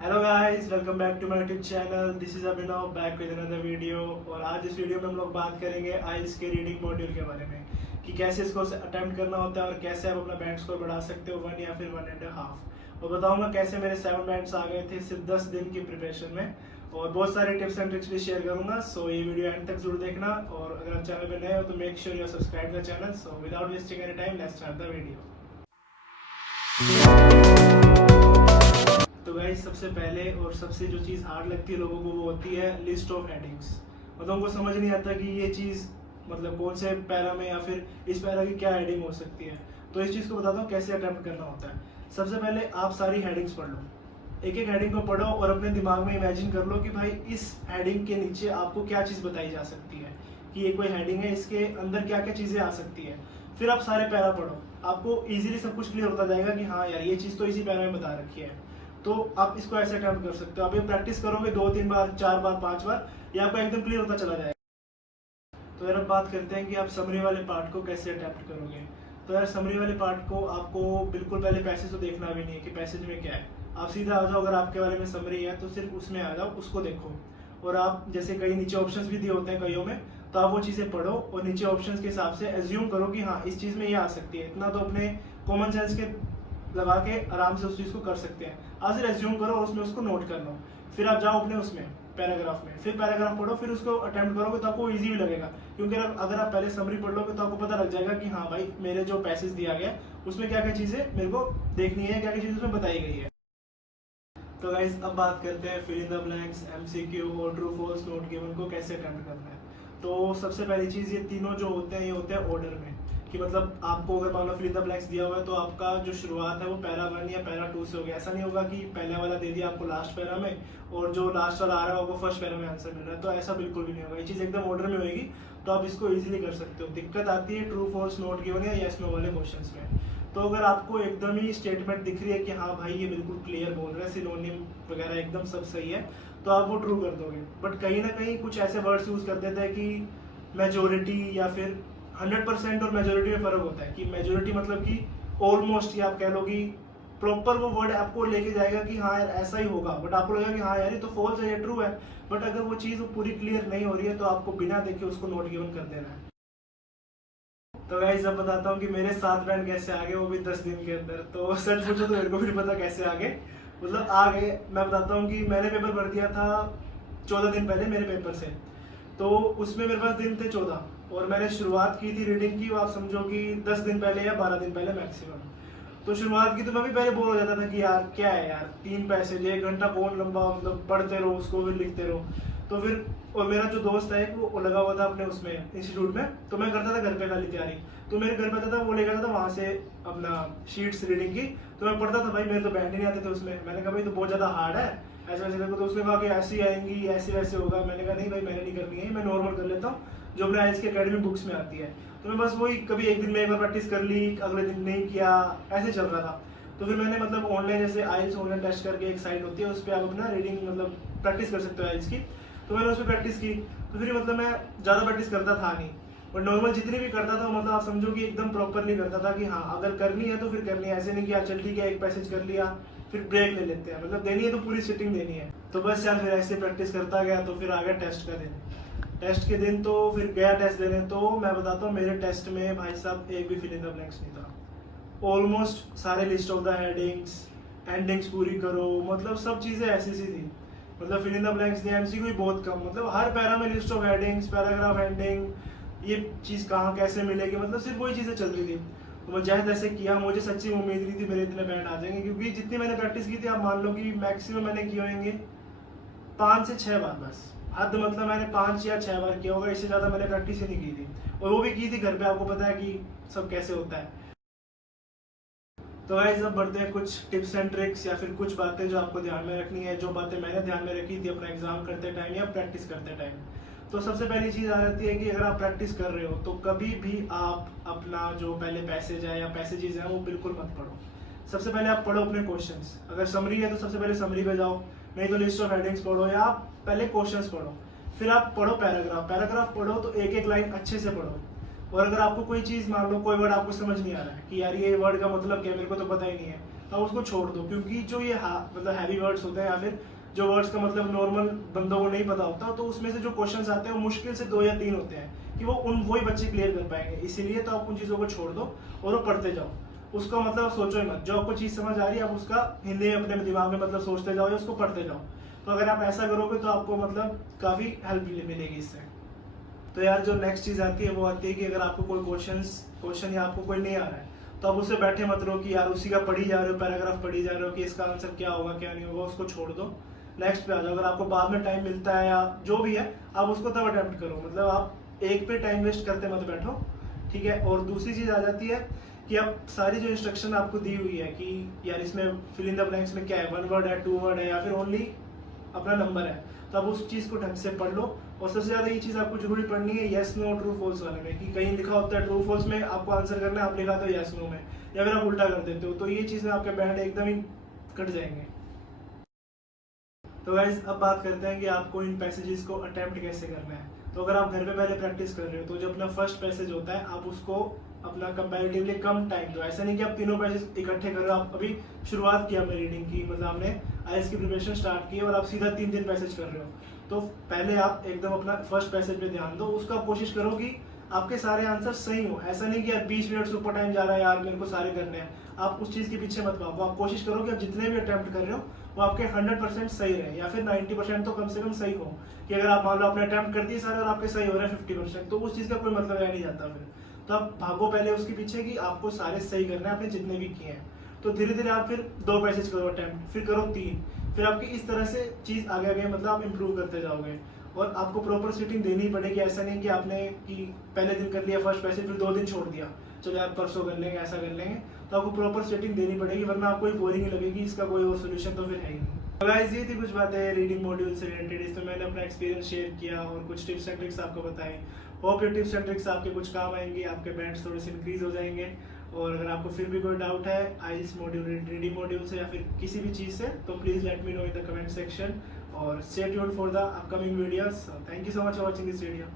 Hello guys, welcome back to my YouTube channel. This is Abhinav back with another video. और आज इस video में हम लोग बात करेंगे आइल्स के रीडिंग मॉड्यूल के बारे में कि कैसे इसको अटेम्प्ट करना होता है और कैसे आप अपना बैंड स्कोर बढ़ा सकते हो 1 या फिर 1.5। और बताऊंगा कैसे मेरे 7 बैंड्स आ गए थे सिर्फ 10 दिन की प्रिपरेशन में, और बहुत सारे टिप्स एंड ट्रिक्स भी शेयर करूंगा। सो ये वीडियो एंड तक जरूर देखना, और अगर आप चैनल पे नए हो तो make sure you subscribe the channel. So without wasting any time, let's start the video. तो गाइस, सबसे पहले और सबसे जो चीज़ हार्ड लगती है लोगों को वो होती है लिस्ट ऑफ हेडिंग्स। मतलब उनको समझ नहीं आता कि ये चीज़ मतलब कौन से पैरा में या फिर इस पैरा की क्या हेडिंग हो सकती है। तो इस चीज़ को बताता हूँ कैसे अटेम्प्ट करना होता है। सबसे पहले आप सारी हेडिंग्स पढ़ लो, एक एक हेडिंग को पढ़ो और अपने दिमाग में इमेजिन कर लो कि भाई इस हेडिंग के नीचे आपको क्या चीज़ बताई जा सकती है, कि ये कोई हेडिंग है, इसके अंदर क्या क्या चीज़ें आ सकती है। फिर आप सारे पैरा पढ़ो, आपको इजीली सब कुछ क्लियर होता जाएगा कि हाँ यार ये चीज़ तो इसी पैरा में बता रखी है। तो आप इसको ऐसे अटेम्प्ट कर सकते हो। आप ये प्रैक्टिस करोगे 2-3 बार, 4 बार, 5 बार, ये आपको एकदम क्लियर होता चला जाएगा। तो यार अब बात करते हैं कि आप समरी वाले पार्ट को कैसे अटेम्प्ट करोगे। तो यार समरी वाले पार्ट को आपको बिल्कुल पहले पैसेज तो देखना भी नहीं है कि पैसेज में क्या है। आप सीधा आ जाओ, अगर आपके बारे में समरी है तो सिर्फ उसमें आ जाओ, उसको देखो। और आप जैसे कई नीचे ऑप्शंस भी दिए होते हैं कईयों में, तो आप वो चीज़ें पढ़ो और नीचे ऑप्शंस के हिसाब से एज्यूम करो कि हाँ इस चीज़ में ये आ सकती है। इतना तो अपने कॉमन सेंस के लगा के आराम से उस चीज़ को कर सकते हैं। आप सिर्फ एज्यूम करो और उसमें उसको नोट कर लो। फिर आप जाओ अपने उसमें पैराग्राफ में, फिर पैराग्राफ पढ़ो, फिर उसको अटेम्प्ट करोगे तो आपको इजी भी लगेगा। क्योंकि अगर आप पहले समरी पढ़ लोगे तो आपको पता लग जाएगा कि हाँ भाई मेरे जो पैसेज दिया गया उसमें क्या क्या चीज़ें मेरे को देखनी है, क्या क्या चीज़ उसमें बताई गई है। तो गाइस अब बात करते हैं fill in the blanks, MCQ और ट्रू फॉल्स नोट गिवन को कैसे अटेम्प्ट करना है। तो सबसे पहली चीज़, ये तीनों जो होते हैं ये होते हैं ऑर्डर में। कि मतलब आपको अगर मान लो फिल इन द ब्लैंक्स दिया हुआ है तो आपका जो शुरुआत है वो पैरा 1 या पैरा 2 से होगी। ऐसा नहीं होगा कि पहले वाला दे दिया आपको लास्ट पैरा में और जो लास्ट वाला आ रहा है आपको फर्स्ट पैरा में आंसर मिल रहा है। तो ऐसा बिल्कुल भी नहीं होगा, ये चीज़ एकदम ऑर्डर में होगी। तो आप इसको ईजिली कर सकते हो। दिक्कत आती है ट्रू फॉल्स नोट गिवन या येस नो वाले क्वेश्चंस में। तो अगर आपको एकदम ही स्टेटमेंट दिख रही है कि हाँ भाई ये बिल्कुल क्लियर बोल रहा है, सिनोनिम वगैरह एकदम सब सही है, तो आप वो ट्रू कर दोगे। बट कहीं ना कहीं कुछ ऐसे वर्ड्स यूज कर देते हैं कि मेजोरिटी या फिर 100% और मेजोरिटी में फर्क होता है। कि मेजोरिटी मतलब कि ऑलमोस्ट, या आप कह लो कि प्रॉपर वो वर्ड आपको लेके जाएगा कि हाँ यार ऐसा ही होगा, बट आपको लगेगा कि हाँ यार ये तो फॉल्स है, ये ट्रू है। बट अगर वो चीज़ पूरी क्लियर नहीं हो रही है तो आपको बिना देखे उसको नोट गिवन कर देना है। तो गाइस अब बताता हूँ कि मेरे 7 बैंड कैसे आ गए, वो भी 10 दिन के अंदर। तो सच पूछो तो मेरे को भी नहीं पता कैसे आ गए, मतलब आ गए। मैं बताता हूँ कि मैंने पेपर भर दिया था 14 दिन पहले मेरे पेपर से। तो उसमें मेरे पास दिन थे 14, और मैंने शुरुआत की थी रीडिंग की, आप समझो कि 10 दिन पहले या 12 दिन पहले मैक्सिमम। तो शुरुआत की तो मैं भी पहले बोर हो जाता था कि यार क्या है यार, 3 पैसेज 1 घंटा कौन लंबा मतलब पढ़ते रहो उसको फिर लिखते रहो। तो फिर और मेरा जो दोस्त है वो लगा हुआ था अपने उसमें इंस्टीट्यूट में, तो मैं करता था घर पे खाली तैयारी। तो मेरे घर पे आता था, वो लेकर आता था वहाँ से अपना शीट्स रीडिंग की। तो मैं पढ़ता था, भाई मेरे तो बैंड ही नहीं आते थे उसमें। मैंने कहा भाई तो बहुत ज़्यादा हार्ड है ऐसे वैसे करके। तो उसने कहा कि ऐसी आएंगी, ऐसे वैसे होगा। मैंने कहा नहीं भाई मैंने नहीं करनी है, मैं नॉर्मल कर लेता हूँ जो अपने आइल्स की अकेडमी बुक्स में आती है। तो मैं बस वही कभी एक दिन में एक बार प्रैक्टिस कर ली, अगले दिन नहीं किया, ऐसे चल रहा था। तो फिर मैंने मतलब ऑनलाइन जैसे आइल्स ऑनलाइन टेस्ट करके एक साइट होती है, उस पर आप अपना रीडिंग मतलब प्रैक्टिस कर सकते हो आइल्स की। तो मैंने उस पर प्रैक्टिस की। तो फिर मतलब मैं ज़्यादा प्रैक्टिस करता था नहीं, और नॉर्मल जितनी भी करता था मतलब आप समझो कि एकदम प्रॉपरली करता था कि हाँ अगर करनी है तो फिर करनी है। ऐसे नहीं कि यार चल ठीक है एक पैसेज कर लिया फिर ब्रेक ले लेते हैं, मतलब देनी है तो पूरी सिटिंग देनी है। तो बस यार फिर ऐसे प्रैक्टिस करता गया। तो फिर आ गया टेस्ट का दिन। टेस्ट के दिन तो फिर गया टेस्ट देने। तो मैं बताता हूँ मेरे टेस्ट में भाई साहब एक भी फिल इन द ब्लैंक्स नहीं था। ऑलमोस्ट सारे list of the headings, endings पूरी करो, मतलब सब चीज़ें ऐसी सी थी। मतलब फिल इन द ब्लैंक्स दिया, एमसीक्यू भी बहुत कम। मतलब हर पैरा में list of headings, paragraph ending, ये चीज़ कहाँ कैसे मिलेगी, मतलब सिर्फ वही चीज़ें चल रही थी। तो मैं जैसे तैसे किया, मुझे सच्ची उम्मीद नहीं थी मेरे इतने बैंड आ जाएंगे। क्योंकि जितनी मैंने प्रैक्टिस की थी आप मान लो कि मैक्सिमम मैंने किए होंगे 5 से 6 बार बस। हद मतलब मैंने 5 या 6 बार किया होगा, इससे ज़्यादा मैंने प्रैक्टिस ही नहीं की थी। और वो भी की थी घर पे, आपको पता है कि सब कैसे होता है। तो गाइस अब बढ़ते हैं कुछ टिप्स एंड ट्रिक्स या फिर कुछ बातें जो आपको ध्यान में रखनी है, जो बातें मैंने ध्यान में रखी थी अपना एग्जाम करते टाइम या प्रैक्टिस करते टाइम। तो सबसे पहली चीज़ आ जाती है कि अगर आप प्रैक्टिस कर रहे हो तो कभी भी आप अपना जो पहले पैसेज है या पैसेजेस हैं वो बिल्कुल मत पढ़ो। सबसे पहले आप पढ़ो अपने क्वेश्चंस। अगर समरी है तो सबसे पहले समरी पे जाओ, नहीं तो लिस्ट ऑफ हेडिंग्स पढ़ो, या आप पहले क्वेश्चंस पढ़ो। फिर आप पढ़ो पैराग्राफ। पैराग्राफ पढ़ो तो एक एक लाइन अच्छे से पढ़ो। और अगर आपको कोई चीज़ मान लो कोई वर्ड आपको समझ नहीं आ रहा है कि यार ये वर्ड का मतलब क्या है, मेरे को तो पता ही नहीं है, तो आप उसको छोड़ दो, क्योंकि जो ये मतलब हैवी वर्ड्स होते हैं या फिर जो वर्ड्स का मतलब नॉर्मल बंदों को नहीं पता होता, तो उसमें से जो क्वेश्चंस आते हैं वो मुश्किल से 2 या 3 होते हैं कि वो वही बच्चे क्लियर कर पाएंगे। इसीलिए तो आप उन चीज़ों को छोड़ दो और वो पढ़ते जाओ। उसको मतलब आप सोचो ही मत, जो आपको चीज़ समझ आ रही है आप उसका हिंदी में अपने दिमाग में मतलब सोचते जाओ या उसको पढ़ते जाओ। तो अगर आप ऐसा करोगे तो आपको मतलब काफ़ी हेल्प मिलेगी इससे। तो यार जो नेक्स्ट चीज़ आती है वो आती है कि अगर आपको कोई क्वेश्चन या आपको कोई नहीं आ रहा है, तो आप उससे बैठे मत रहो कि यार उसी का पढ़ी जा रहे हो, पैराग्राफ पढ़ी जा रहे हो कि इसका आंसर क्या होगा क्या नहीं होगा, उसको छोड़ दो, नेक्स्ट पे आ जाओ। अगर आपको बाद में टाइम मिलता है या जो भी है, आप उसको तब अटेम्प्ट करो, मतलब आप एक पे टाइम वेस्ट करते मत बैठो, ठीक है। और दूसरी चीज़ आ जाती है कि आप सारी जो इंस्ट्रक्शन आपको दी हुई है कि यार इसमें फिल इन द ब्लैंक्स में क्या है, 1 वर्ड है, 2 वर्ड है या फिर ओनली अपना नंबर है, तो आप उस चीज़ को ढंग से पढ़ लो। और सबसे ज़्यादा ये चीज़ आपको जरूरी पढ़नी है यस नो ट्रू फॉल्स वाले में, कि कहीं लिखा होता है ट्रू फॉल्स में आपको आंसर करना है, आप लिखाते हो यस नो में, या फिर आप उल्टा कर देते हो, तो ये चीज़ें आपके बैंड एकदम ही कट जाएंगे। तो गाइज अब बात करते हैं कि आपको इन पैसेजेस को अटेम्प्ट कैसे करना है। तो अगर आप घर पे पहले प्रैक्टिस कर रहे हो, तो जो अपना फर्स्ट पैसेज होता है आप उसको अपना कंपैरेटिवली कम टाइम दो। ऐसा नहीं कि आप तीनों पैसेज इकट्ठे कर रहे हो, आप अभी शुरुआत की आपने रीडिंग की, मतलब आपने आईएएस की प्रिपरेशन स्टार्ट की और आप सीधा 3 पैसेज कर रहे हो, तो पहले आप एकदम अपना फर्स्ट पैसेज पे ध्यान दो, उसका आप कोशिश करो कि आपके सारे आंसर सही हो। ऐसा नहीं कि यार 20 मिनट से ऊपर टाइम जा रहा है यार मेरे को सारे करने हैं, आप उस चीज़ के पीछे मत भागो। आप कोशिश करो कि आप जितने भी अटेम्प्ट कर रहे हो वो आपके 100% सही रहे, या फिर 90% तो कम से कम सही हो। कि अगर आप मान लो आपने अटेम्प्ट कर दिए सारे और आपके सही हो रहे हैं 50%, तो उस चीज़ का कोई मतलब रह नहीं जाता फिर। तो आप भागो पहले उसके पीछे कि आपको सारे सही करने हैं आपने जितने भी किए हैं। तो धीरे धीरे आप फिर 2 पैसेज करो अटेम्प्ट, फिर करो 3, फिर आपकी इस तरह से चीज़ आगे आगे मतलब आप इम्प्रूव करते जाओगे। और आपको प्रॉपर सीटिंग देनी पड़ेगी, ऐसा नहीं कि आपने कि पहले दिन कर लिया फर्स्ट पैसेज फिर 2 दिन छोड़ दिया, चलो यार परसों कर लेंगे, ऐसा कर लेंगे। तो आपको प्रॉपर सेटिंग देनी पड़ेगी, वरना आपको बोरिंग लगेगी, इसका कोई और सोल्यूशन तो फिर है ही नहीं। तो गाइस ये थी कुछ बातें रीडिंग मॉड्यूल से रिलेटेड, इसमें मैंने अपना एक्सपीरियंस शेयर किया और कुछ टिप्स एंड ट्रिक्स आपको बताए। होप ये टिप्स एंड ट्रिक्स आपके कुछ काम आएंगी, आपके बैंड्स थोड़े से इंक्रीज हो जाएंगे। और अगर आपको फिर भी कोई डाउट है आईएलटीएस मॉड्यूल, रीडिंग मॉड्यूल से या फिर किसी भी चीज़ से, तो please let me know in the comment section और stay tuned for the upcoming videos. Thank you so much for watching this video.